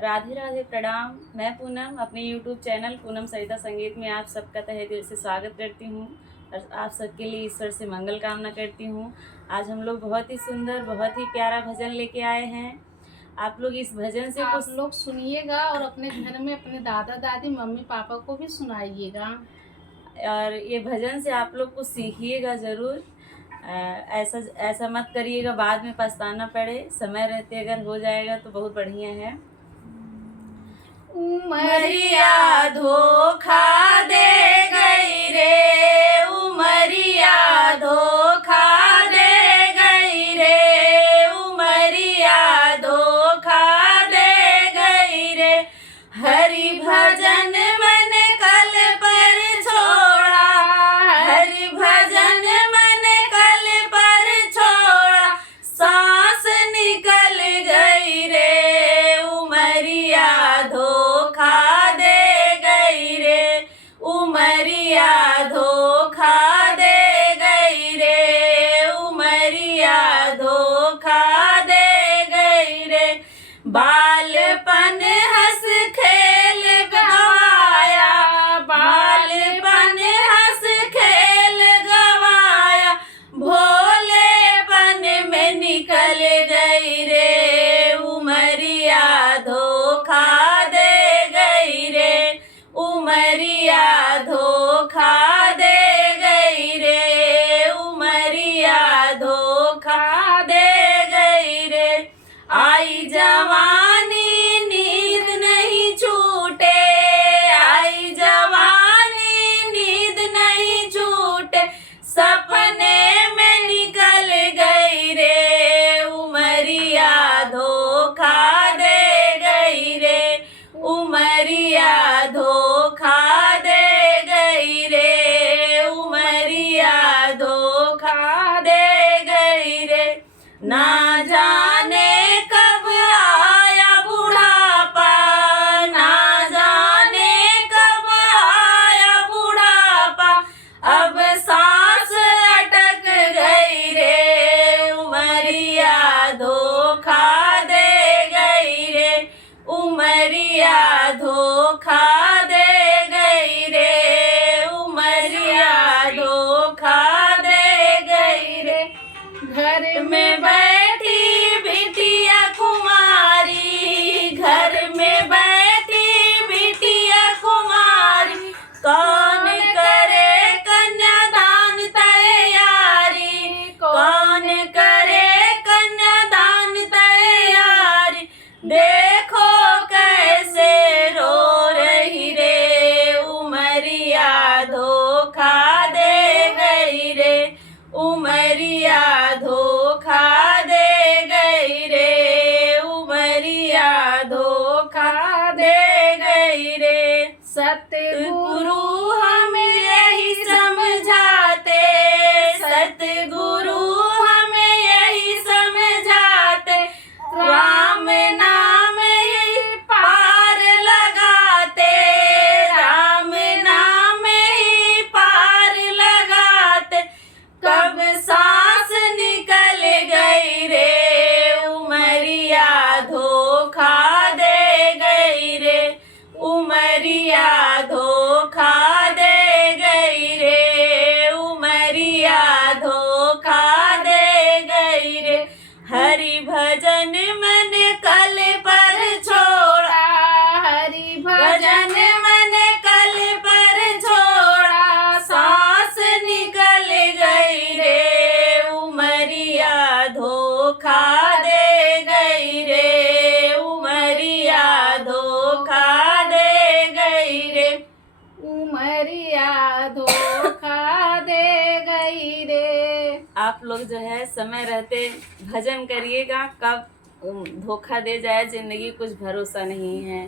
राधे राधे, प्रणाम। मैं पूनम अपने YouTube चैनल पूनम सरिता संगीत में आप सबका तहे दिल से स्वागत करती हूँ और आप सबके लिए ईश्वर से मंगल कामना करती हूँ। आज हम लोग बहुत ही सुंदर, बहुत ही प्यारा भजन लेके आए हैं। आप लोग इस भजन से आप लोग सुनिएगा और अपने घर में अपने दादा दादी मम्मी पापा को भी सुनाइएगा और ये भजन से आप लोग कुछ सीखिएगा ज़रूर। ऐसा मत करिएगा बाद में पछताना पड़े। समय रहते अगर हो जाएगा तो बहुत बढ़िया है। उमरिया धोखा दे गई रे, उमरिया धोखा दे गई रे, उमरिया धोखा दे गई रे। हरि भजन मन कल पर छोड़ा, हरि भजन मन कल पर छोड़ा, सांस निकल गई रे, उमरिया धोखा दे गई रे, उमरिया धोखा दे गई रे, उमरिया धोखा दे गई रे। बालपन हंस खेल गवाया, बालपन हंस खेल गवाया, भोलेपन में निकल गई रे, उमरिया धोखा दे गई रे, उमरिया धोखा दे गई रे, उमरिया धोखा दे गई रे। आई जवानी नींद नहीं छूटे, आई जवानी नींद नहीं छूटे, सपने में निकल गई रे, उमरिया धोखा दे गई रे, उमरिया धोखा दे गई रे, उमरिया धोखा दे गई रे। ना जाने कब आया बुढ़ापा, ना जाने कब आया बुढ़ापा, अब सांस अटक गई रे, उमरिया धोखा दे गई रे, उमरिया धोखा दे गई रे, उमरिया धोखा दे गई रे। घर में बैठी बिटिया कुमारी, घर में बैठी बिटिया कुमारी, कौन करे कन्यादान तैयारी, कौन करे कन्यादान तैयारी। देखो कैसे रो रही रे, उमरिया धोखा दे गई रे, उमरिया धोखा दे गई रे, उमरिया धोखा दे गई रे। सतगुरु हमें यही समझाते, सतगुरु हमें यही समझाते, राम नाम ही पार लगाते, राम नाम ही पार लगाते। कब सांस निकल गई रे, उमरिया धोखा दे गई रे, उमरिया धोखा दे गई रे, उमरिया धोखा दे गई रे। हरि भजन मन कल पर छोड़ा, हरि भजन मन कल पर छोड़ा, सांस निकल गई रे, उमरिया धोखा दे गई रे, उमरिया धोखा दे गई रे, उमरिया धोखा दे गई रे। आप लोग जो है समय रहते भजन करिएगा, कब धोखा दे जाए जिंदगी कुछ भरोसा नहीं है।